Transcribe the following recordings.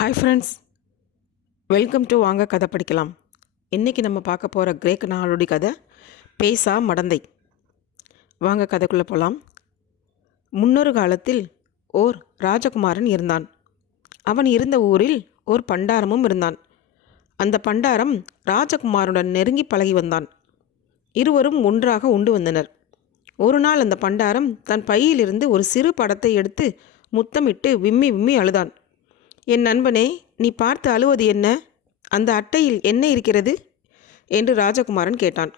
Hi friends, welcome to வாங்க கதை படிக்கலாம். இன்றைக்கி நம்ம பார்க்க போகிற கிரேக்க நாடோடி கதை பேசா மடந்தை. வாங்க கதைக்குள்ளே போகலாம். முன்னொரு காலத்தில் ஓர் ராஜகுமாரன் இருந்தான். அவன் இருந்த ஊரில் ஓர் பண்டாரமும் இருந்தான். அந்த பண்டாரம் ராஜகுமாரனுடன் நெருங்கி பழகி வந்தான். இருவரும் ஒன்றாக உண்டு வந்தனர். ஒரு நாள் அந்த பண்டாரம் தன் பையிலிருந்து ஒரு சிறு படத்தை எடுத்து முத்தமிட்டு விம்மி விம்மி அழுதான். என் நண்பனே, நீ பார்த்து அழுவது என்ன? அந்த அட்டையில் என்ன இருக்கிறது என்று ராஜகுமாரன் கேட்டான்.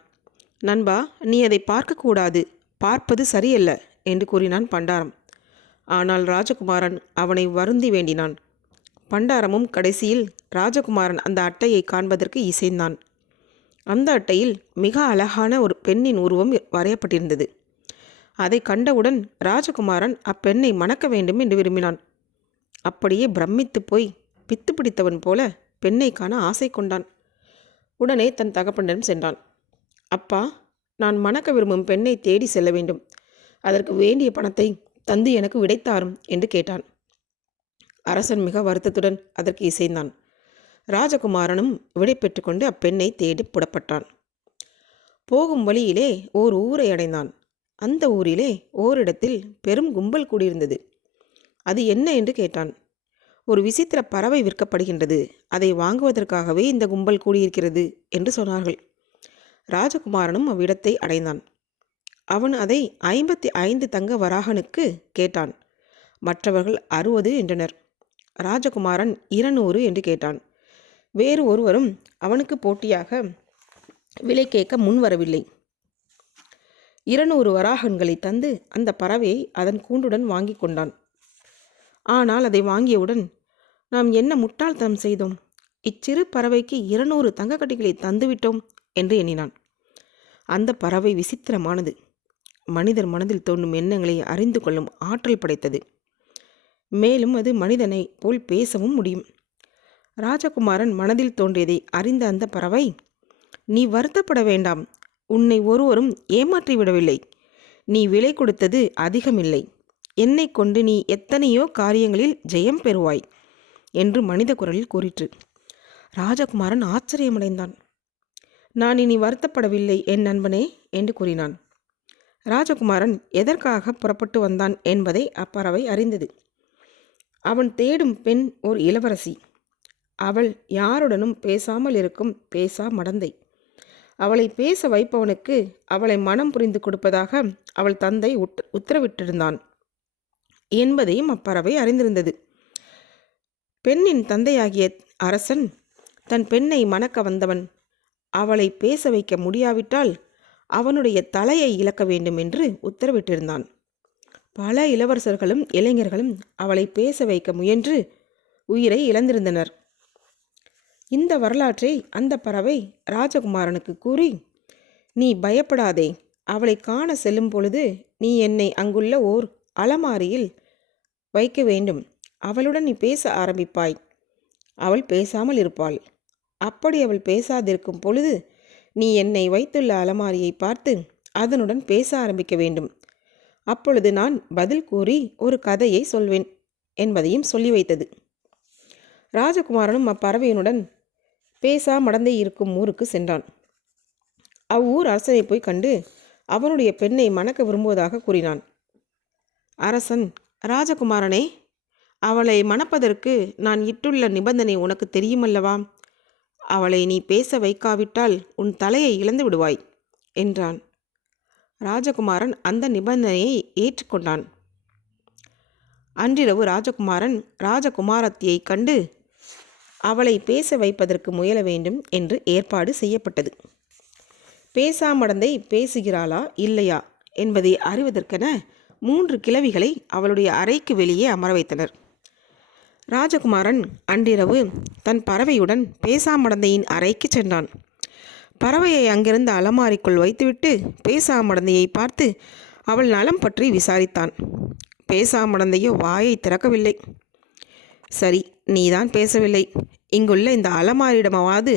நண்பா, நீ அதை பார்க்கக்கூடாது, பார்ப்பது சரியல்ல என்று கூறினான் பண்டாரம். ஆனால் ராஜகுமாரன் அவனை வருந்தி வேண்டினான். பண்டாரமும் கடைசியில் ராஜகுமாரன் அந்த அட்டையை காண்பதற்கு இசைந்தான். அந்த அட்டையில் மிக அழகான ஒரு பெண்ணின் உருவம் வரையப்பட்டிருந்தது. அதை கண்டவுடன் ராஜகுமாரன் அப்பெண்ணை மணக்க வேண்டும் என்று விரும்பினான். அப்படியே பிரமித்து போய் பித்து பிடித்தவன் போல பெண்ணை காண ஆசை கொண்டான். உடனே தன் தகப்பனிடம் சென்றான். அப்பா, நான் மணக்க விரும்பும் பெண்ணை தேடி செல்ல வேண்டும். அதற்கு வேண்டிய பணத்தை தந்து எனக்கு விடைத்தாரும் என்று கேட்டான். அரசன் மிக வருத்தத்துடன் அதற்கு இசைந்தான். ராஜகுமாரனும் விடை பெற்றுக்கொண்டு அப்பெண்ணை தேடி புறப்பட்டான். போகும் வழியிலே ஓர் ஊரை அடைந்தான். அந்த ஊரிலே ஓரிடத்தில் பெரும் கும்பல் கூடியிருந்தது. அது என்ன என்று கேட்டான். ஒரு விசித்திர பறவை விற்கப்படுகின்றது, அதை வாங்குவதற்காகவே இந்த கும்பல் கூடியிருக்கிறது என்று சொன்னார்கள். ராஜகுமாரனும் அவ்விடத்தை அடைந்தான். அவன் அதை 55 தங்க வராகனுக்கு கேட்டான். மற்றவர்கள் 60 என்றனர். ராஜகுமாரன் 200 என்று கேட்டான். வேறு ஒருவரும் அவனுக்கு போட்டியாக விலை கேட்க முன் வரவில்லை. 200 வராகன்களை தந்து அந்த பறவையை அதன் கூண்டுடன் வாங்கி கொண்டான். ஆனால் அதை வாங்கியவுடன், நாம் என்ன முட்டாள்தனம் செய்தோம், இச்சிறு பறவைக்கு 200 தங்கக்கட்டிகளை தந்துவிட்டோம் என்று எண்ணினான். அந்த பறவை விசித்திரமானது. மனிதர் மனதில் தோன்றும் எண்ணங்களை அறிந்து கொள்ளும் ஆற்றல் படைத்தது. மேலும் அது மனிதனை போல் பேசவும் முடியும். ராஜகுமாரன் மனதில் தோன்றியதை அறிந்த அந்த பறவை, நீ வருத்தப்பட வேண்டாம், உன்னை ஒருவரும் ஏமாற்றிவிடவில்லை. நீ விலை கொடுத்தது அதிகமில்லை. என்னை கொண்டு நீ எத்தனையோ காரியங்களில் ஜெயம் பெறுவாய் என்று மனித குரலில் கூறிற்று. ராஜகுமாரன் ஆச்சரியமடைந்தான். நான் இனி வருத்தப்படவில்லை என் நண்பனே என்று கூறினான். ராஜகுமாரன் எதற்காக புறப்பட்டு வந்தான் என்பதை அப்பறவை அறிந்தது. அவன் தேடும் பெண் ஒரு இளவரசி. அவள் யாருடனும் பேசாமல் இருக்கும் பேசா மடந்தை. அவளை பேச வைப்பவனுக்கு அவளை மனம் புரிந்து கொடுப்பதாக அவள் தந்தை உத்தரவிட்டிருந்தான் என்பதையும் அப்பறவை அறிந்திருந்தது. பெண்ணின் தந்தையாகிய அரசன் தன் பெண்ணை மணக்க வந்தவன் அவளை பேச வைக்க முடியாவிட்டால் அவனுடைய தலையை இழக்க வேண்டும் என்று உத்தரவிட்டிருந்தான். பல இளவரசர்களும் இளைஞர்களும் அவளை பேச வைக்க முயன்று உயிரை இழந்திருந்தனர். இந்த வரலாற்றை அந்த பறவை ராஜகுமாரனுக்கு கூறி, நீ பயப்படாதே, அவளை காண செல்லும் பொழுது நீ என்னை அங்குள்ள ஓர் அலமாரியில் வைக்க வேண்டும். அவளுடன் நீ பேச ஆரம்பிப்பாய். அவள் பேசாமல் இருப்பாள். அப்படி அவள் பேசாதிருக்கும் பொழுது நீ என்னை வைத்துள்ள அலமாரியை பார்த்து அதனுடன் பேச ஆரம்பிக்க வேண்டும். அப்பொழுது நான் பதில் கூறி ஒரு கதையை சொல்வேன் என்பதையும் சொல்லி வைத்தது. ராஜகுமாரனும் அப்பறவையினுடன் பேசா மடந்தை இருக்கும் ஊருக்கு சென்றான். அவ்வூர் அரசனை போய் கண்டு அவனுடைய பெண்ணை மணக்க விரும்புவதாக கூறினான். அரசன், ராஜகுமாரனே, அவளை மணப்பதற்கு நான் இட்டுள்ள நிபந்தனை உனக்கு தெரியுமல்லவா? அவளை நீ பேச வைக்காவிட்டால் உன் தலையை இழந்து விடுவாய் என்றான். ராஜகுமாரன் அந்த நிபந்தனையை ஏற்றுக்கொண்டான். அன்றிரவு ராஜகுமாரன் ராஜகுமாரத்தியை கண்டு அவளை பேச வைப்பதற்கு முயல வேண்டும் என்று ஏற்பாடு செய்யப்பட்டது. பேசாமடந்தை பேசுகிறாளா இல்லையா என்பதை அறிவதற்கென 3 கிழவிகளை அவளுடைய அறைக்கு வெளியே அமர வைத்தனர். ராஜகுமாரன் அன்றிரவு தன் பறவையுடன் பேசாமடந்தையின் அறைக்கு சென்றான். பறவையை அங்கிருந்த அலமாரிக்குள் வைத்துவிட்டு பேசாமடந்தையை பார்த்து அவள் நலம் பற்றி விசாரித்தான். பேசாமடந்தையோ வாயை திறக்கவில்லை. சரி, நீதான் பேசவில்லை, இங்குள்ள இந்த அலமாரியிடமாவது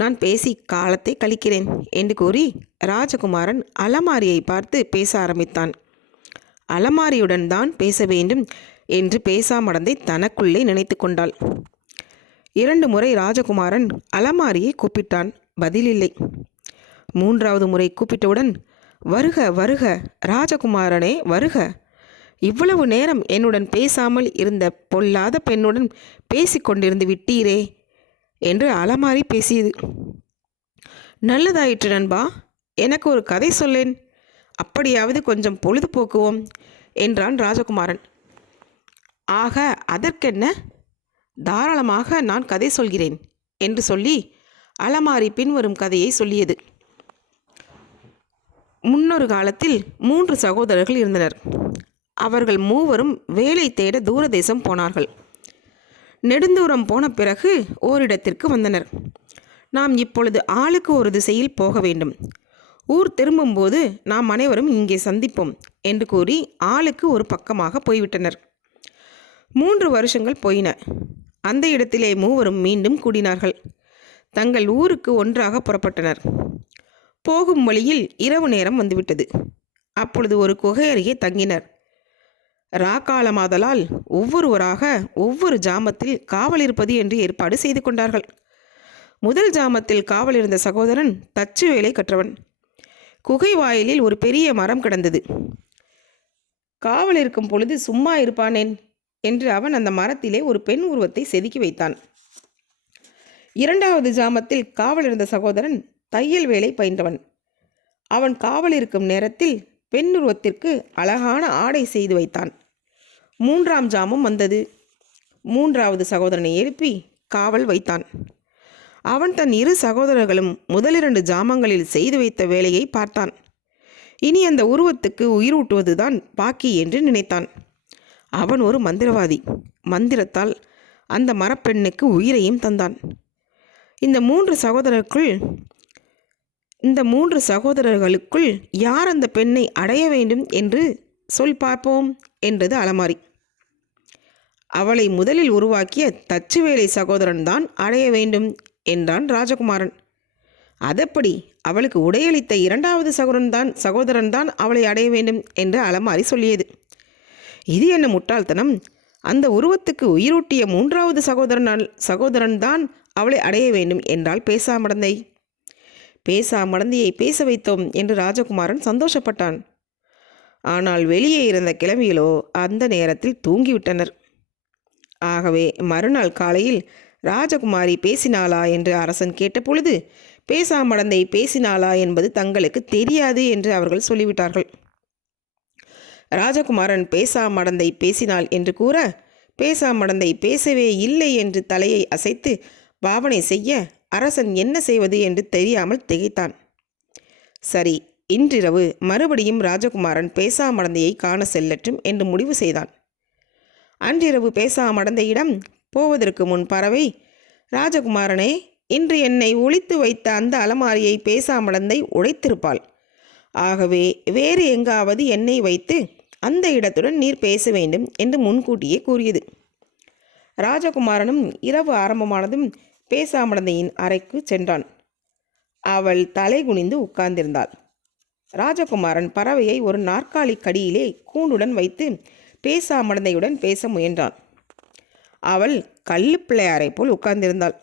நான் பேசி காலத்தை கழிக்கிறேன் என்று கூறி ராஜகுமாரன் அலமாரியை பார்த்து பேச ஆரம்பித்தான். அலமாரியுடன் தான் பேச வேண்டும் என்று பேசாமடந்தை தனக்குள்ளே நினைத்து கொண்டாள். 2 முறை ராஜகுமாரன் அலமாரியை கூப்பிட்டான். பதிலில்லை. 3வது முறை கூப்பிட்டவுடன், வருக வருக ராஜகுமாரனே வருக. இவ்வளவு நேரம் என்னுடன் பேசாமல் இருந்த பொல்லாத பெண்ணுடன் பேசிக்கொண்டிருந்து விட்டீரே என்று அலமாரி பேசியது. நல்லதாயிற்று நண்பா, எனக்கு ஒரு கதை சொல்லேன், அப்படியாவது கொஞ்சம் பொழுதுபோக்குவோம் என்றான் ராஜகுமாரன். ஆக அதற்கென்ன, தாராளமாக நான் கதை சொல்கிறேன் என்று சொல்லி அலமாரி பின்வரும் கதையை சொல்லியது. முன்னொரு காலத்தில் 3 சகோதரர்கள் இருந்தனர். அவர்கள் மூவரும் வேலை தேட தூரதேசம் போனார்கள். நெடுந்தூரம் போன பிறகு ஓரிடத்திற்கு வந்தனர். நாம் இப்பொழுது ஆளுக்கு ஒரு திசையில் போக வேண்டும். ஊர் திரும்பும்போது நாம் அனைவரும் இங்கே சந்திப்போம் என்று கூறி ஆளுக்கு ஒரு பக்கமாக போய்விட்டனர். 3 வருஷங்கள் போயின. அந்த இடத்திலே மூவரும் மீண்டும் கூடினார்கள். தங்கள் ஊருக்கு ஒன்றாக புறப்பட்டனர். போகும் வழியில் இரவு நேரம் வந்துவிட்டது. அப்பொழுது ஒரு குகை அருகே தங்கினர். ராக்காலமாதலால் ஒவ்வொருவராக ஒவ்வொரு ஜாமத்தில் காவல் இருப்பது என்று ஏற்பாடு செய்து கொண்டார்கள். முதல் ஜாமத்தில் காவல் இருந்த சகோதரன் தச்சு வேலை கற்றவன். குகை வாயிலில் ஒரு பெரிய மரம் கிடந்தது. காவல் இருக்கும் பொழுது சும்மா இருப்பானேன் என்று அவன் அந்த மரத்திலே ஒரு பெண் உருவத்தை செதுக்கி வைத்தான். 2வது ஜாமத்தில் காவல் இருந்த சகோதரன் தையல் வேலை பயின்றவன். அவன் காவல் இருக்கும் நேரத்தில் பெண் உருவத்திற்கு அழகான ஆடை செய்து வைத்தான். 3ஆம் ஜாமம் வந்தது. 3வது சகோதரனை எழுப்பி காவல் வைத்தான். அவன் தன் 2 சகோதரர்களும் முதல் 2 ஜாமங்களில் செய்து வைத்த வேலையை பார்த்தான். இனி அந்த உருவத்துக்கு உயிரூட்டுவதுதான் பாக்கி என்று நினைத்தான். அவன் ஒரு மந்திரவாதி. மந்திரத்தால் அந்த மரப்பெண்ணுக்கு உயிரையும் தந்தான். இந்த 3 சகோதரர்களுக்குள் யார் அந்த பெண்ணை அடைய வேண்டும் என்று சொல் பார்ப்போம் என்றது அலமாரி. அவளை முதலில் உருவாக்கிய தச்சு வேலை சகோதரன்தான் அடைய வேண்டும் என்றான் ராஜகுமாரன். அதப்படி, அவளுக்கு உடையளித்த 2வது சகோதரன்தான் அவளை அடைய வேண்டும் என்று அலமாரி சொல்லியது. இது என்ன முட்டாள்தனம்! அந்த உருவத்துக்கு உயிரூட்டிய 3வது சகோதரன்தான் அவளை அடைய வேண்டும் என்றால் பேசாமடந்தை. பேசாமடந்தையை பேச வைத்தோம் என்று ராஜகுமாரன் சந்தோஷப்பட்டான். ஆனால் வெளியே இருந்த கிழவிகளோ அந்த நேரத்தில் தூங்கிவிட்டனர். ஆகவே மறுநாள் காலையில் ராஜகுமாரி பேசினாளா என்று அரசன் கேட்டபொழுது, பேசாமடந்தை பேசினாளா என்பது தங்களுக்கு தெரியாது என்று அவர்கள் சொல்லிவிட்டார்கள். ராஜகுமாரன் பேசாமடந்தை பேசினாள் என்று கூற, பேசாமடந்தை பேசவே இல்லை என்று தலையை அசைத்து பாவனை செய்ய அரசன் என்ன செய்வது என்று தெரியாமல் திகைத்தான். சரி, இன்றிரவு மறுபடியும் ராஜகுமாரன் பேசாமடந்தையை காண செல்லட்டும் என்று முடிவு செய்தான். அன்றிரவு பேசாமடந்தையிடம் போவதற்கு முன் பறவை, ராஜகுமாரனே, இன்று என்னை ஒளித்து வைத்த அந்த அலமாரியை பேசாமடந்தை உடைத்திருப்பாள். ஆகவே வேறு எங்காவது என்னை வைத்து அந்த இடத்துடன் நீர் பேச வேண்டும் என்று முன்கூட்டியே கூறியது. ராஜகுமாரனும் இரவு ஆரம்பமானதும் பேசாமடந்தையின் அறைக்கு சென்றான். அவள் தலை குனிந்து உட்கார்ந்திருந்தாள். ராஜகுமாரன் பறவையை ஒரு நாற்காலி கடியிலே கூண்டுடன் வைத்து பேசாமடந்தையுடன் பேச முயன்றான். அவள் கள்ளு பிள்ளையாரை போல் உட்கார்ந்திருந்தாள்.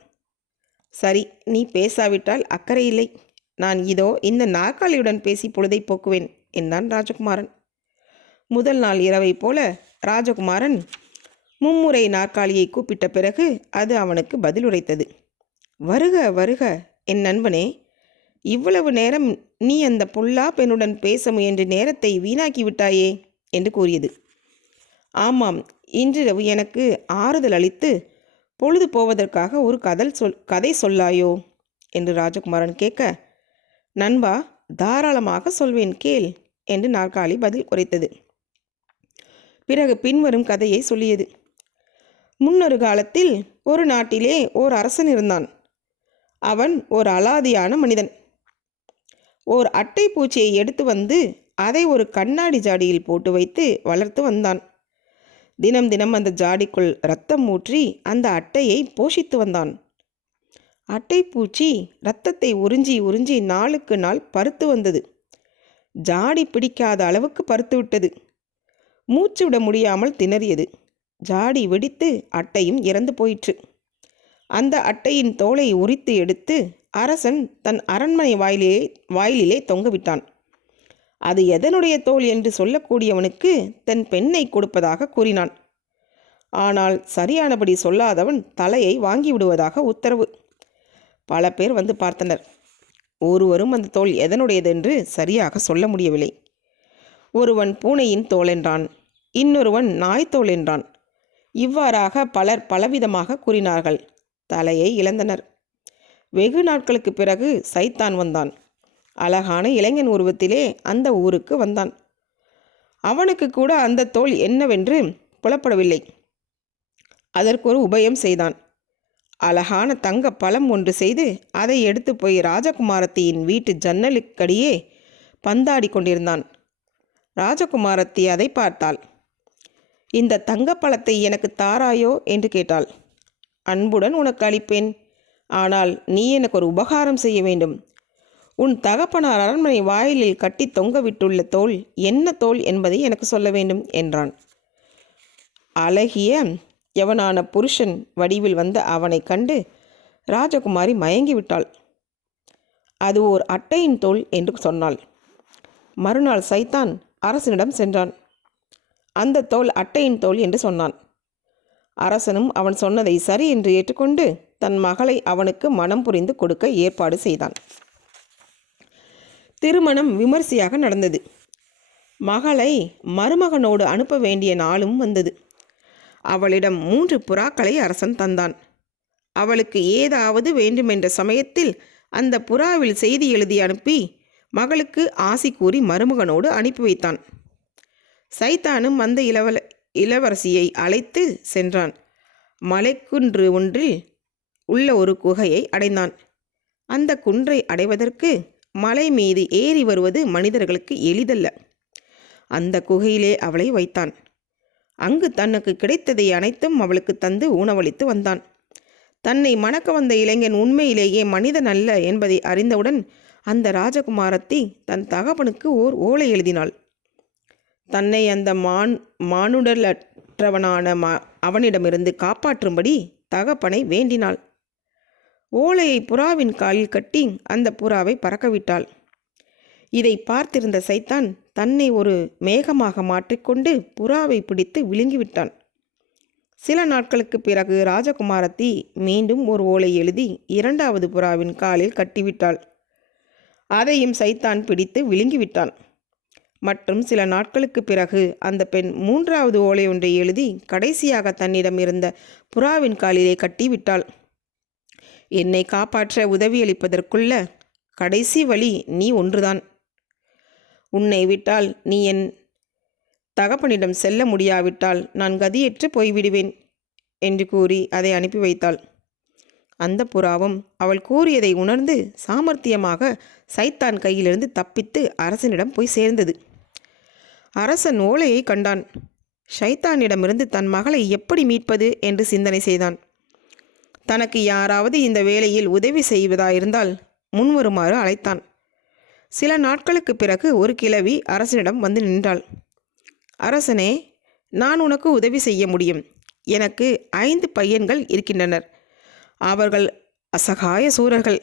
சரி, நீ பேசாவிட்டால் அக்கறை இல்லை. நான் இதோ இந்த நாற்காலியுடன் பேசி பொழுதை போக்குவேன் என்றான் ராஜகுமாரன். முதல் நாள் இரவை போல ராஜகுமாரன் மும்முறை நாற்காலியை கூப்பிட்ட பிறகு அது அவனுக்கு பதில் உரைத்தது. வருக வருக என் நண்பனே, இவ்வளவு நேரம் நீ அந்த பொல்லா பெண்ணுடன் பேச முயன்று நேரத்தை வீணாக்கி விட்டாயே என்று கூறியது. ஆமாம், இன்றிரவு எனக்கு ஆறுதல் அளித்து பொழுது போவதற்காக ஒரு கதை சொல்லாயோ என்று ராஜகுமாரன் கேட்க, நண்பா, தாராளமாக சொல்வேன், கேள் என்று நாற்காலி பதில் உரைத்தது. பிறகு பின்வரும் கதையை சொல்லியது. முன்னொரு காலத்தில் ஒரு நாட்டிலே ஓர் அரசன் இருந்தான். அவன் ஒரு அலாதியான மனிதன். ஓர் அட்டை பூச்சியை எடுத்து வந்து அதை ஒரு கண்ணாடி ஜாடியில் போட்டு வைத்து வளர்த்து வந்தான். தினம் தினம் அந்த ஜாடிக்குள் இரத்தம் ஊற்றி அந்த அட்டையை போஷித்து வந்தான். அட்டைப்பூச்சி இரத்தத்தை உறிஞ்சி உறிஞ்சி நாளுக்கு நாள் பருத்து வந்தது. ஜாடி பிடிக்காத அளவுக்கு பருத்து விட்டது. மூச்சு விட முடியாமல் திணறியது. ஜாடி வெடித்து அட்டையும் இறந்து போயிற்று. அந்த அட்டையின் தோலை உரித்து எடுத்து அரசன் தன் அரண்மனை வாயிலிலே தொங்கவிட்டான். அது எதனுடைய தோல் என்று சொல்லக்கூடியவனுக்கு தன் பெண்ணை கொடுப்பதாக கூறினான். ஆனால் சரியானபடி சொல்லாதவன் தலையை வாங்கி விடுவதாக உத்தரவு. பல பேர் வந்து பார்த்தனர். ஒருவரும் அந்த தோல் எதனுடையதென்று சரியாக சொல்ல முடியவில்லை. ஒருவன் பூனையின் தோல் என்றான், இன்னொருவன் நாய்த்தோல் என்றான். இவ்வாறாக பலர் பலவிதமாக கூறினார்கள். தலையை இழந்தனர். வெகு நாட்களுக்கு பிறகு சைத்தான் வந்தான். அழகான இளைஞன் உருவத்திலே அந்த ஊருக்கு வந்தான். அவனுக்கு கூட அந்த தோல் என்னவென்று புலப்படவில்லை. அதற்கு ஒரு உபயம் செய்தான். அழகான தங்க பழம் ஒன்று செய்து அதை எடுத்து போய் ராஜகுமாரத்தியின் வீட்டு ஜன்னலுக்கடியே பந்தாடி கொண்டிருந்தான். ராஜகுமாரத்தி அதை பார்த்தாள். இந்த தங்கப்பழத்தை எனக்கு தாராயோ என்று கேட்டாள். அன்புடன் உனக்கு அளிப்பேன். ஆனால் நீ எனக்கு ஒரு உபகாரம் செய்ய வேண்டும். உன் தகப்பனார் அரண்மனை வாயிலில் கட்டி தொங்கவிட்டுள்ள தோல் என்ன தோல் என்பதை எனக்கு சொல்ல வேண்டும் என்றான். அழகிய யவனான புருஷன் வடிவில் வந்த அவனை கண்டு ராஜகுமாரி மயங்கிவிட்டாள். அது ஓர் அட்டையின் தோல் என்று சொன்னாள். மறுநாள் சைத்தான் அரசனிடம் சென்றான். அந்த தோல் அட்டையின் தோல் என்று சொன்னான். அரசனும் அவன் சொன்னதை சரி என்று ஏற்றுக்கொண்டு தன் மகளை அவனுக்கு மனம் புரிந்து கொடுக்க ஏற்பாடு செய்தான். திருமணம் விமர்சையாக நடந்தது. மகளை மருமகனோடு அனுப்ப வேண்டிய நாளும் வந்தது. அவளிடம் 3 புறாக்களை அரசன் தந்தான். அவளுக்கு ஏதாவது வேண்டுமென்ற சமயத்தில் அந்த புறாவில் செய்தி எழுதி அனுப்பி மகளுக்கு ஆசி கூறி மருமகனோடு அனுப்பி வைத்தான். சைத்தானும் அந்த இளவரசியை அழைத்து சென்றான். மலைக்குன்று ஒன்றில் உள்ள ஒரு குகையை அடைந்தான். அந்த குன்றை அடைவதற்கு மலை மீது ஏறி வருவது மனிதர்களுக்கு எளிதல்ல. அந்த குகையிலே அவளை வைத்தான். அங்கு தனக்கு கிடைத்ததை அனைத்தும் அவளுக்கு தந்து உணவளித்து வந்தான். தன்னை மணக்க வந்த இளைஞன் உண்மையிலேயே மனிதன் அல்ல என்பதை அறிந்தவுடன் அந்த ராஜகுமாரத்தி தன் தகப்பனுக்கு ஓர் ஓலை எழுதினாள். தன்னை அந்த மானுடலற்றவனான அவனிடமிருந்து காப்பாற்றும்படி தகப்பனை வேண்டினாள். ஓலையை புறாவின் காலில் கட்டி அந்த புறாவை பறக்கவிட்டாள். இதை பார்த்திருந்த சைத்தான் தன்னை ஒரு மேகமாக மாற்றிக்கொண்டு புறாவை பிடித்து விழுங்கிவிட்டான். சில நாட்களுக்கு பிறகு ராஜகுமாரத்தி மீண்டும் ஒரு ஓலை எழுதி 2வது புறாவின் காலில் கட்டிவிட்டாள். அதையும் சைத்தான் பிடித்து விழுங்கிவிட்டான். மற்றும் சில நாட்களுக்கு பிறகு அந்த பெண் 3வது ஓலை ஒன்றை எழுதி கடைசியாக தன்னிடம் இருந்த புறாவின் காலிலே கட்டிவிட்டாள். என்னை காப்பாற்ற உதவியளிப்பதற்குள்ள கடைசி வழி நீ ஒன்றுதான். உன்னை விட்டால் நீ என் தகப்பனிடம் செல்ல முடியாவிட்டால் நான் கதியற்று போய்விடுவேன் என்று கூறி அதை அனுப்பி வைத்தாள். அந்த புறாவும் அவள் கூறியதை உணர்ந்து சாமர்த்தியமாக சைத்தான் கையிலிருந்து தப்பித்து அரசனிடம் போய் சேர்ந்தது. அரசன் ஓலையை கண்டான். சைத்தானிடமிருந்து தன் மகளை எப்படி மீட்பது என்று சிந்தனை செய்தான். தனக்கு யாராவது இந்த வேளையில் உதவி செய்வதாயிருந்தால் முன்வருமாறு அழைத்தான். சில நாட்களுக்கு பிறகு ஒரு கிழவி அரசனிடம் வந்து நின்றாள். அரசனே, நான் உனக்கு உதவி செய்ய முடியும். எனக்கு 5 பையன்கள் இருக்கின்றனர். அவர்கள் அசகாய சூரர்கள்.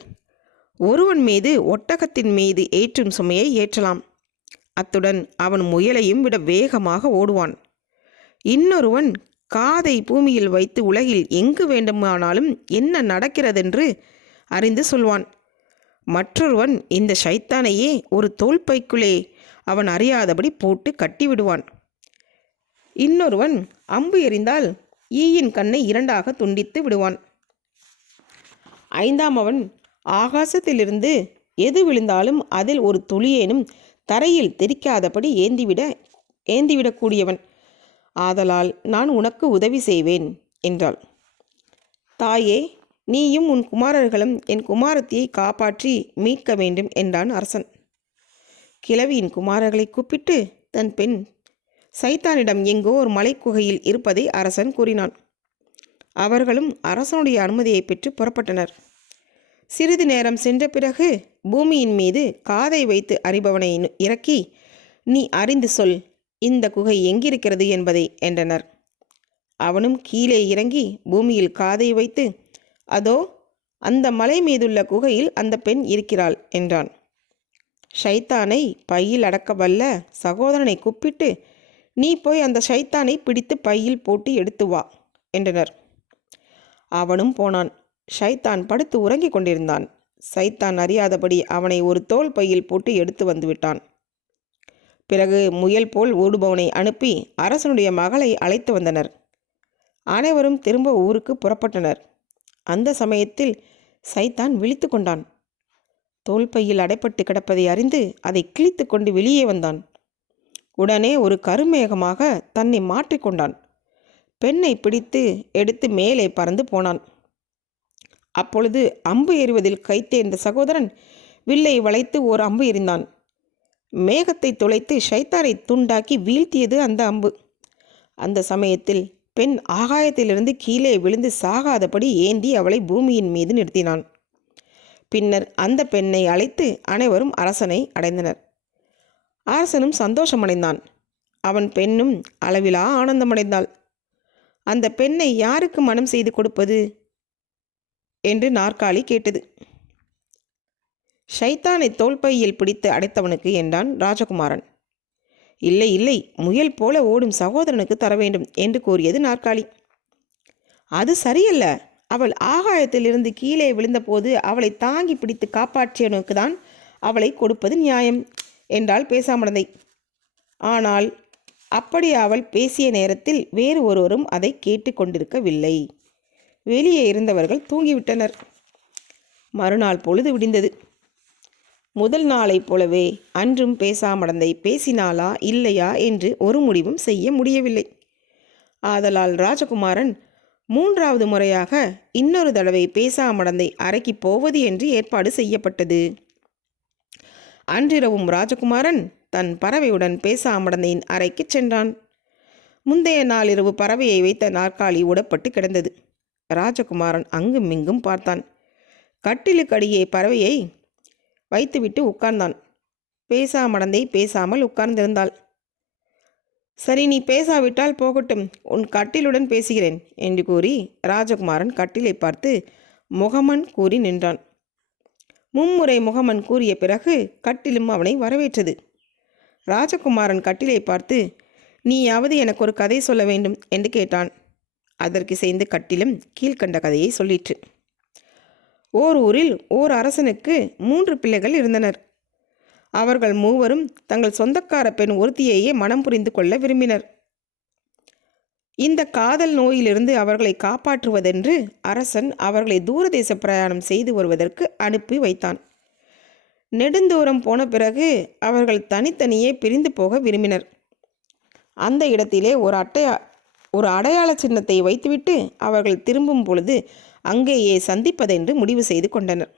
ஒருவன் மீது ஒட்டகத்தின் மீது ஏற்றும் சுமையை ஏற்றலாம். அத்துடன் அவன் முயலையும் விட வேகமாக ஓடுவான். இன்னொருவன் காதை பூமியில் வைத்து உலகில் எங்கு வேண்டுமானாலும் என்ன நடக்கிறதென்று அறிந்து சொல்வான். மற்றொருவன் இந்த சைத்தானையே ஒரு தோல்பைக்குள்ளே அவன் அறியாதபடி போட்டு கட்டிவிடுவான். இன்னொருவன் அம்பு எறிந்தால் ஈயின் கண்ணை 2ஆக துண்டித்து விடுவான். 5ஆமவன் ஆகாசத்திலிருந்து எது விழுந்தாலும் அதில் ஒரு துளியேனும் தரையில் தெரிக்காதபடி ஏந்திவிடக்கூடியவன். ஆதலால் நான் உனக்கு உதவி செய்வேன் என்றாள். தாயே, நீயும் உன் குமாரர்களும் என் குமாரத்தியை காப்பாற்றி மீட்க வேண்டும் என்றான் அரசன். கிழவியின் குமாரர்களை கூப்பிட்டு தன் பெண் சைத்தானிடம் எங்கோ ஒரு மலைக்குகையில் இருப்பதை அரசன் கூறினான். அவர்களும் அரசனுடைய அனுமதியை பெற்று புறப்பட்டனர். சிறிது நேரம் சென்ற பிறகு பூமியின் மீது காதை வைத்து அறிபவனை இறக்கி, நீ அறிந்து சொல், இந்த குகை எங்கிருக்கிறது என்பதை என்றனர். அவனும் கீழே இறங்கி பூமியில் காதை வைத்து அதோ அந்த மலை மீதுள்ள குகையில் அந்த பெண் இருக்கிறாள் என்றான். ஷைத்தானை பையில் அடக்க வல்ல சகோதரனை கூப்பிட்டு, நீ போய் அந்த ஷைத்தானை பிடித்து பையில் போட்டு எடுத்து வா என்றனர். அவனும் போனான். ஷைத்தான் படுத்து உறங்கிக் கொண்டிருந்தான். சைத்தான் அறியாதபடி அவனை ஒரு தோல் பையில் போட்டு எடுத்து வந்துவிட்டான். பிறகு முயல் போல் ஓடுபவனை அனுப்பி அரசனுடைய மகளை அழைத்து வந்தனர். அனைவரும் திரும்ப ஊருக்கு புறப்பட்டனர். அந்த சமயத்தில் சைத்தான் விழித்து கொண்டான். தோல்பையில் அடைப்பட்டு கிடப்பதை அறிந்து அதை கிழித்து கொண்டு வெளியே வந்தான். உடனே ஒரு கருமேகமாக தன்னை மாற்றிக்கொண்டான். பெண்ணை பிடித்து எடுத்து மேலே பறந்து போனான். அப்பொழுது அம்பு எறிவதில் கைத்தேர்ந்த சகோதரன் வில்லை வளைத்து ஓர் அம்பு எறிந்தான். மேகத்தை துளைத்து ஷைத்தானை துண்டாக்கி வீழ்த்தியது அந்த அம்பு. அந்த சமயத்தில் பெண் ஆகாயத்திலிருந்து கீழே விழுந்து சாகாதபடி ஏந்தி அவளை பூமியின் மீது நிறுத்தினான். பின்னர் அந்த பெண்ணை அழைத்து அனைவரும் அரசனை அடைந்தனர். அரசனும் சந்தோஷமடைந்தான். அவன் பெண்ணும் அளவிலா ஆனந்தமடைந்தாள். அந்த பெண்ணை யாருக்கு மனம் செய்து கொடுப்பது என்று நாற்காலி கேட்டது. ஷைத்தானை தோல்பையில் பிடித்து அடைத்தவனுக்கு என்றான் ராஜகுமாரன். இல்லை இல்லை, முயல் போல ஓடும் சகோதரனுக்கு தர வேண்டும் என்று கூறியது நாற்காலி. அது சரியல்ல, அவள் ஆகாயத்திலிருந்து கீழே விழுந்தபோது அவளை தாங்கி பிடித்து காப்பாற்றியவனுக்கு தான் அவளை கொடுப்பது நியாயம் என்றாள் பேசாமடந்தை. ஆனால் அப்படி அவள் பேசிய நேரத்தில் வேறு ஒருவரும் அதை கேட்டு கொண்டிருக்கவில்லை. வெளியே இருந்தவர்கள் தூங்கிவிட்டனர். மறுநாள் பொழுது விடிந்தது. முதல் நாளைப் போலவே அன்றும் பேசாமடந்தை பேசினாளா இல்லையா என்று ஒரு முடிவும் செய்ய முடியவில்லை. ஆதலால் ராஜகுமாரன் 3வது முறையாக இன்னொரு தடவை பேசாமடந்தை அறைக்கு போவது என்று ஏற்பாடு செய்யப்பட்டது. அன்றிரவும் ராஜகுமாரன் தன் பறவையுடன் பேசாமடந்தையின் அறைக்கு சென்றான். முந்தைய நாளிரவு பறவையை வைத்த நாற்காலி உடப்பட்டு கிடந்தது. ராஜகுமாரன் அங்கும் இங்கும் பார்த்தான். கட்டிலுக்கடியே பறவையை வைத்துவிட்டு உட்கார்ந்தான். பேசாமடந்தை பேசாமல் உட்கார்ந்திருந்தாள். சரி, நீ பேசாவிட்டால் போகட்டும், உன் கட்டிலுடன் பேசுகிறேன் என்று கூறி ராஜகுமாரன் கட்டிலை பார்த்து முகமன் கூறி நின்றான். மும்முறை முகமன் கூறிய பிறகு கட்டிலும் அவனை வரவேற்றது. ராஜகுமாரன் கட்டிலை பார்த்து, நீயாவது எனக்கு ஒரு கதை சொல்ல வேண்டும் என்று கேட்டான். அதற்கு சேர்ந்து கட்டிலும் கீழ்கண்ட கதையை சொல்லிற்று. ஓர் ஊரில் ஓர் அரசனுக்கு 3 பிள்ளைகள் இருந்தனர். அவர்கள் மூவரும் தங்கள் சொந்தக்கார பெண் ஒருத்தியையே மனம் புரிந்து கொள்ள விரும்பினர். இந்த காதல் நோயிலிருந்து அவர்களை காப்பாற்றுவதென்று அரசன் அவர்களை தூரதேச பிரயாணம் செய்து வருவதற்கு அனுப்பி வைத்தான். நெடுந்தூரம் போன பிறகு அவர்கள் தனித்தனியே பிரிந்து போக விரும்பினர். அந்த இடத்திலே ஒரு அடையாள சின்னத்தை வைத்துவிட்டு அவர்கள் திரும்பும் பொழுது அங்கேயே சந்திப்பதென்று முடிவு செய்து கொண்டனர்.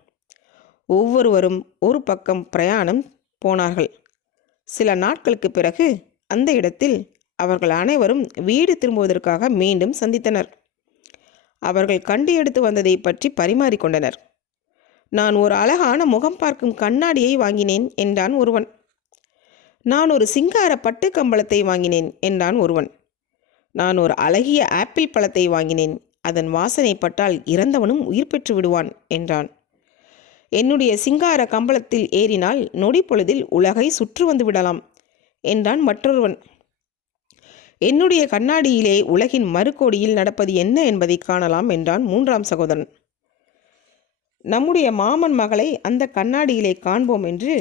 ஒவ்வொருவரும் ஒரு பக்கம் பிரயாணம் போனார்கள். சில நாட்களுக்கு பிறகு அந்த இடத்தில் அவர்கள் அனைவரும் வீடு திரும்புவதற்காக மீண்டும் சந்தித்தனர். அவர்கள் கண்டு எடுத்து வந்ததை பற்றி பரிமாறிக்கொண்டனர். நான் ஒரு அழகான முகம் பார்க்கும் கண்ணாடியை வாங்கினேன் என்றான் ஒருவன். நான் ஒரு சிங்கார பட்டு கம்பளத்தை வாங்கினேன் என்றான் ஒருவன். நான் ஒரு அழகிய ஆப்பிள் பழத்தை வாங்கினேன், அதன் வாசனை பட்டால் இறந்தவனும் உயிர் பெற்று விடுவான் என்றான். என்னுடைய சிங்கார கம்பளத்தில் ஏறினால் நொடி பொழுதில் உலகை சுற்று வந்து விடலாம் என்றான் மற்றொருவன். என்னுடைய கண்ணாடியிலே உலகின் மறுகோடியில் நடப்பது என்ன என்பதை காணலாம் என்றான் 3ஆம் சகோதரன். நம்முடைய மாமன் மகளை அந்த கண்ணாடியிலே காண்போம் என்று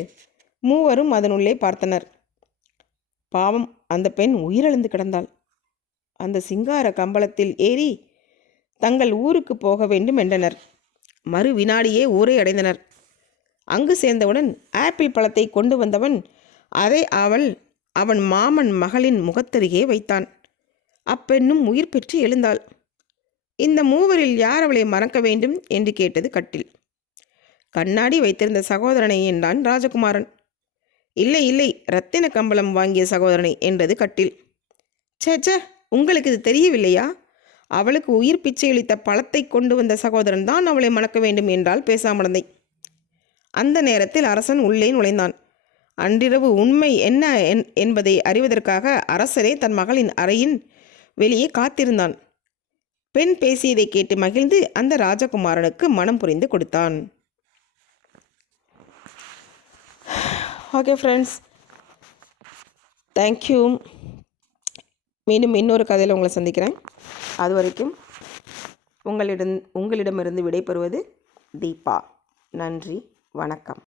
மூவரும் அதனுள்ளே பார்த்தனர். பாவம், அந்த பெண் உயிரிழந்து கிடந்தாள். அந்த சிங்கார கம்பளத்தில் ஏறி தங்கள் ஊருக்கு போக வேண்டும் என்றனர். மறு வினாடியே ஊரை அடைந்தனர். அங்கு சேர்ந்தவுடன் ஆப்பிள் பழத்தை கொண்டு வந்தவன் அதை அவன் மாமன் மகளின் முகத்தருகே வைத்தான். அப்பெண்ணும் உயிர் பெற்று எழுந்தாள். இந்த மூவரில் யார் அவளை மறக்க வேண்டும் என்று கேட்டது கட்டில். கண்ணாடி வைத்திருந்த சகோதரனை என்றான் ராஜகுமாரன். இல்லை இல்லை, இரத்தின கம்பளம் வாங்கிய சகோதரனை என்றது கட்டில். சேச்ச, உங்களுக்கு இது தெரியவில்லையா? அவளுக்கு உயிர் பிச்சையளித்த பழத்தை கொண்டு வந்த சகோதரன் தான் அவளை மணக்க வேண்டும் என்றால் பேசாமடந்தை. அந்த நேரத்தில் அரசன் உள்ளே நுழைந்தான். அன்றிரவு உண்மை என்ன என்பதை அறிவதற்காக அரசரே தன் மகளின் அறையின் வெளியே காத்திருந்தான். பெண் பேசியதை கேட்டு மகிழ்ந்து அந்த ராஜகுமாரனுக்கு மனம் புரிந்து கொடுத்தான். Okay friends, thank you. மீண்டும் இன்னொரு கதையில் உங்களை சந்திக்கிறேன். அது வரைக்கும் உங்களிடமிருந்து விடைபெறுவது தீபா. நன்றி, வணக்கம்.